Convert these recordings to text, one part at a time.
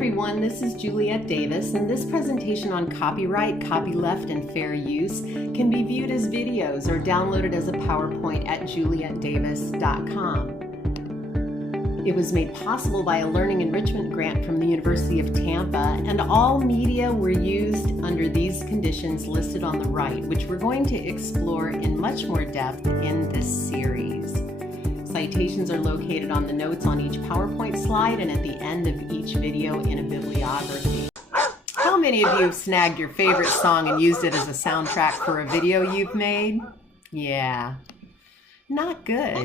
everyone, this is Juliet Davis, and this presentation on copyright, copyleft, and fair use can be viewed as videos or downloaded as a PowerPoint at julietdavis.com. It was made possible by a learning enrichment grant from the University of Tampa, and all media were used under these conditions listed on the right, which we're going to explore in much more depth in this series. Citations are located on the notes on each PowerPoint slide and at the end of each video in a bibliography. How many of you have snagged your favorite song and used it as a soundtrack for a video you've made? Yeah, not good.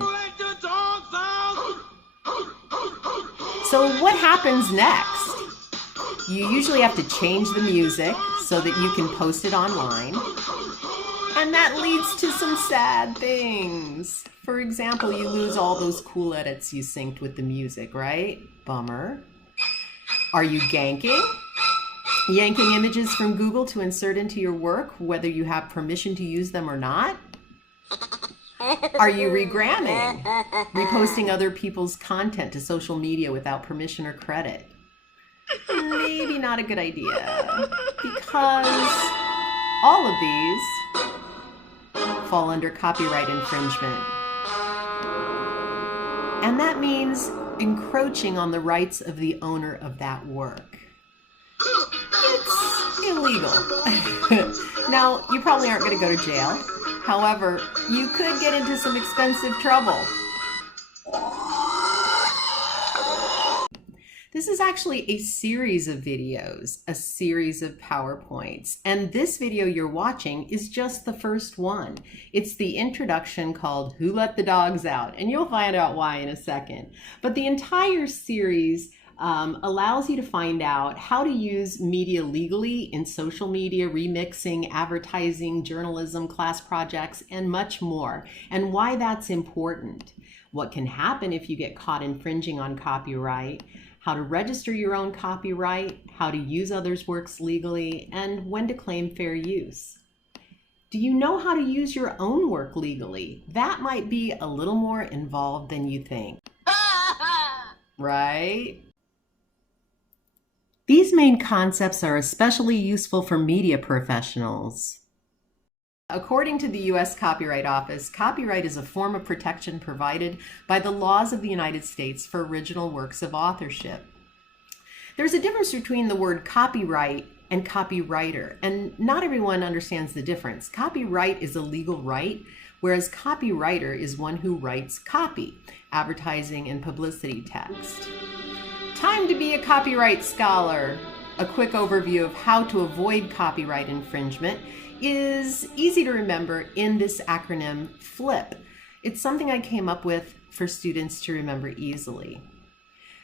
So what happens next? You usually have to change the music so that you can post it online. And that leads to some sad things. For example, you lose all those cool edits you synced with the music, right? Bummer. Are you ganking? Yanking images from Google to insert into your work, whether you have permission to use them or not? Are you regramming? Reposting other people's content to social media without permission or credit? Maybe not a good idea, because all of these fall under copyright infringement. And that means encroaching on the rights of the owner of that work. It's illegal. Now, you probably aren't going to go to jail. However, you could get into some expensive trouble. This is actually a series of videos, a series of PowerPoints, and this video you're watching is just the first one. It's the introduction called Who Let the Dogs Out? And you'll find out why in a second. But the entire series allows you to find out how to use media legally in social media, remixing, advertising, journalism, class projects, and much more, and why that's important. What can happen if you get caught infringing on copyright, how to register your own copyright, how to use others' works legally, and when to claim fair use. Do you know how to use your own work legally? That might be a little more involved than you think. Right? These main concepts are especially useful for media professionals. According to the U.S. Copyright Office, copyright is a form of protection provided by the laws of the United States for original works of authorship. There's a difference between the word copyright and copywriter, and not everyone understands the difference. Copyright is a legal right, whereas copywriter is one who writes copy, advertising and publicity text. Time to be a copyright scholar. A quick overview of how to avoid copyright infringement is easy to remember in this acronym FLIP. It's something I came up with for students to remember easily.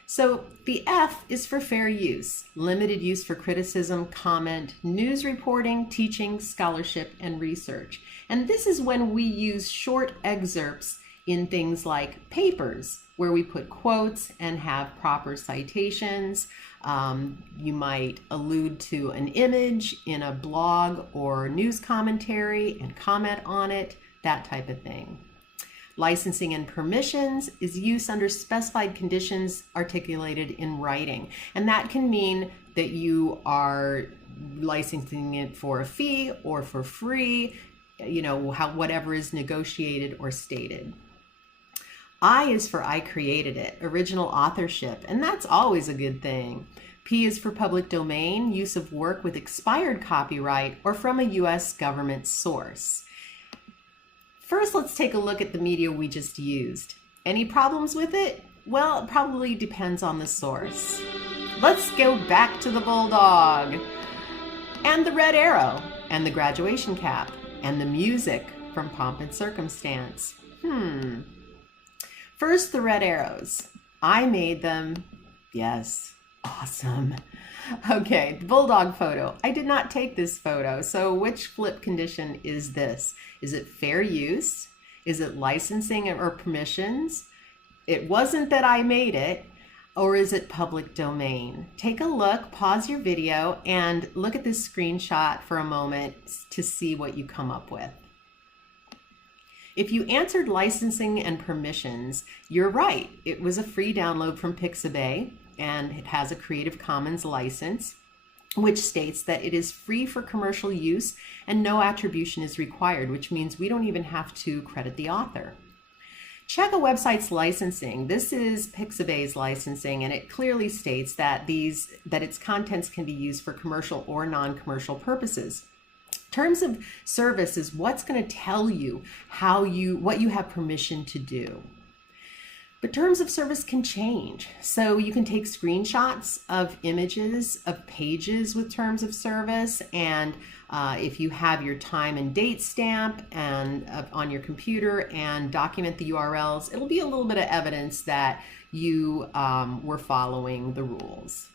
So the F is for fair use, limited use for criticism, comment, news reporting, teaching, scholarship, and research. And this is when we use short excerpts in things like papers, where we put quotes and have proper citations. You might allude to an image in a blog or news commentary and comment on it, that type of thing. Licensing and permissions is use under specified conditions articulated in writing. And that can mean that you are licensing it for a fee or for free, whatever is negotiated or stated. I is for I created it, original authorship, and that's always a good thing. P is for public domain, use of work with expired copyright or from a U.S. government source. First, let's take a look at the media we just used. Any problems with it? Well, it probably depends on the source. Let's go back to the bulldog, and the red arrow, and the graduation cap, and the music from Pomp and Circumstance. First, the red arrows. I made them. Yes, awesome. Okay, the bulldog photo. I did not take this photo, so which flip condition is this? Is it fair use? Is it licensing or permissions? It wasn't that I made it, or is it public domain? Take a look, pause your video, and look at this screenshot for a moment to see what you come up with. If you answered licensing and permissions, you're right. It was a free download from Pixabay, and it has a Creative Commons license, which states that it is free for commercial use and no attribution is required, which means we don't even have to credit the author. Check a website's licensing. This is Pixabay's licensing, and it clearly states that its contents can be used for commercial or non-commercial purposes. Terms of service is what's going to tell you what you have permission to do. But terms of service can change. So you can take screenshots of images of pages with terms of service, and if you have your time and date stamp and on your computer and document the URLs, it'll be a little bit of evidence that you were following the rules.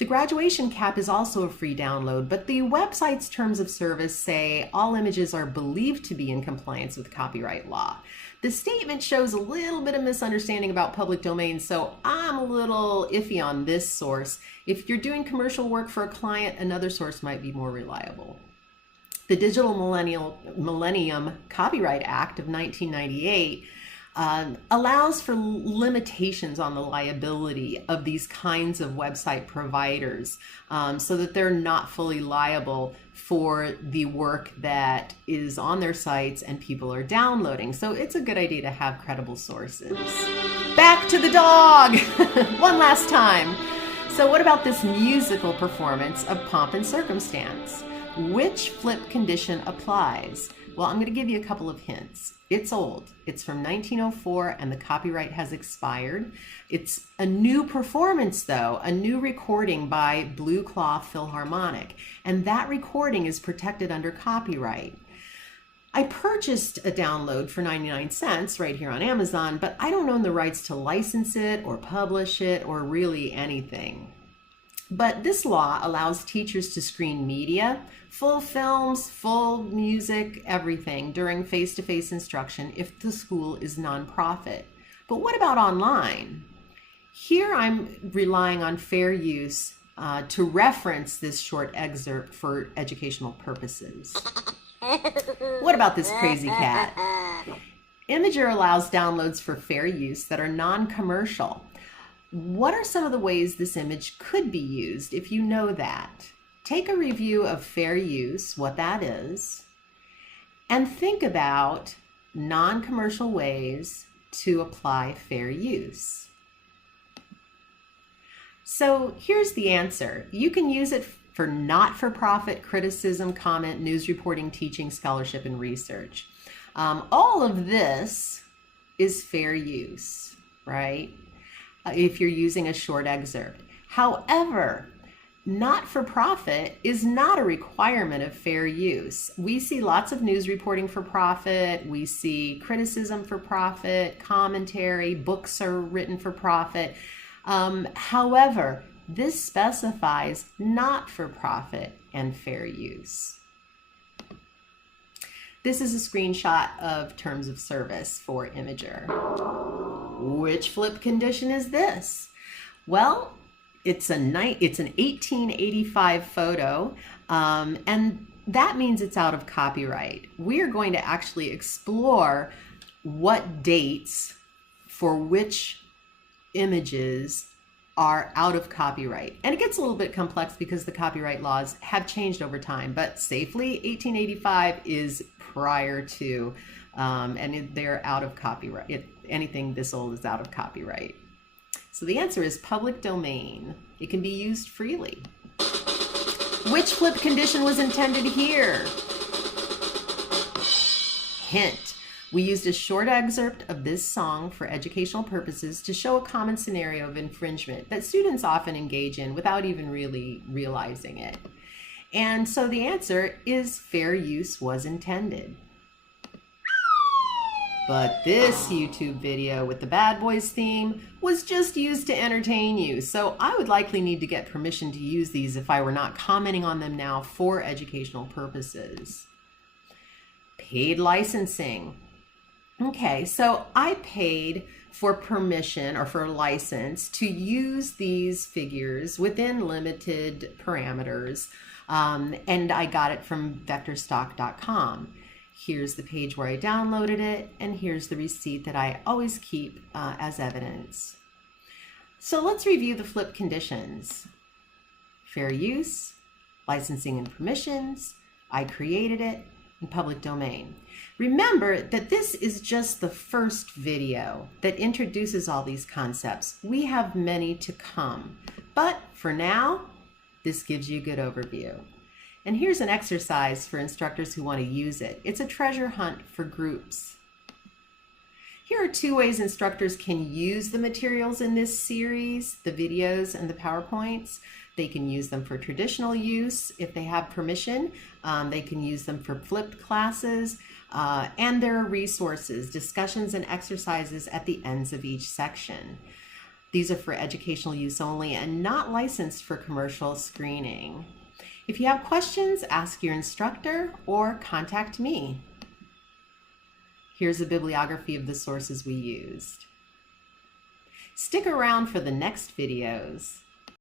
The graduation cap is also a free download, but the website's terms of service say all images are believed to be in compliance with copyright law. The statement shows a little bit of misunderstanding about public domain, so I'm a little iffy on this source. If you're doing commercial work for a client, another source might be more reliable. The Digital Millennium Copyright Act of 1998 allows for limitations on the liability of these kinds of website providers, so that they're not fully liable for the work that is on their sites and people are downloading. So it's a good idea to have credible sources. Back to the dog one last time. So what about this musical performance of Pomp and Circumstance? Which flip condition applies? Well, I'm going to give you a couple of hints. It's old. It's from 1904 and the copyright has expired. It's a new performance though, a new recording by Blue Cloth Philharmonic, and that recording is protected under copyright. I purchased a download for 99 cents right here on Amazon, but I don't own the rights to license it or publish it or really anything. But this law allows teachers to screen media, full films, full music, everything during face-to-face instruction if the school is nonprofit. But what about online? Here I'm relying on fair use to reference this short excerpt for educational purposes. What about this crazy cat? Imager allows downloads for fair use that are non-commercial. What are some of the ways this image could be used if you know that? Take a review of fair use, what that is, and think about non-commercial ways to apply fair use. So here's the answer. You can use it for not-for-profit criticism, comment, news reporting, teaching, scholarship, and research. All of this is fair use, right? If you're using a short excerpt. However, not-for-profit is not a requirement of fair use. We see lots of news reporting for profit, we see criticism for profit, commentary, books are written for profit. However, this specifies not-for-profit and fair use. This is a screenshot of terms of service for Imager. Which flip condition is this? Well, it's an 1885 photo, and that means it's out of copyright. We are going to actually explore what dates for which images are out of copyright. And it gets a little bit complex because the copyright laws have changed over time, but safely 1885 is prior to, and they're out of copyright. Anything this old is out of copyright. So the answer is public domain. It can be used freely. Which flip condition was intended here? Hint. We used a short excerpt of this song for educational purposes to show a common scenario of infringement that students often engage in without even really realizing it. And so the answer is fair use was intended. But this YouTube video with the Bad Boys theme was just used to entertain you, so I would likely need to get permission to use these if I were not commenting on them now for educational purposes. Paid licensing. Okay, so I paid for permission or for a license to use these figures within limited parameters, and I got it from vectorstock.com. Here's the page where I downloaded it, and here's the receipt that I always keep as evidence. So let's review the flip conditions. Fair use, licensing and permissions, I created it, and public domain. Remember that this is just the first video that introduces all these concepts. We have many to come, but for now, this gives you a good overview. And here's an exercise for instructors who want to use it. It's a treasure hunt for groups. Here are 2 ways instructors can use the materials in this series, the videos and the PowerPoints. They can use them for traditional use if they have permission. They can use them for flipped classes. And there are resources, discussions and exercises at the ends of each section. These are for educational use only and not licensed for commercial screening. If you have questions, ask your instructor or contact me. Here's a bibliography of the sources we used. Stick around for the next videos.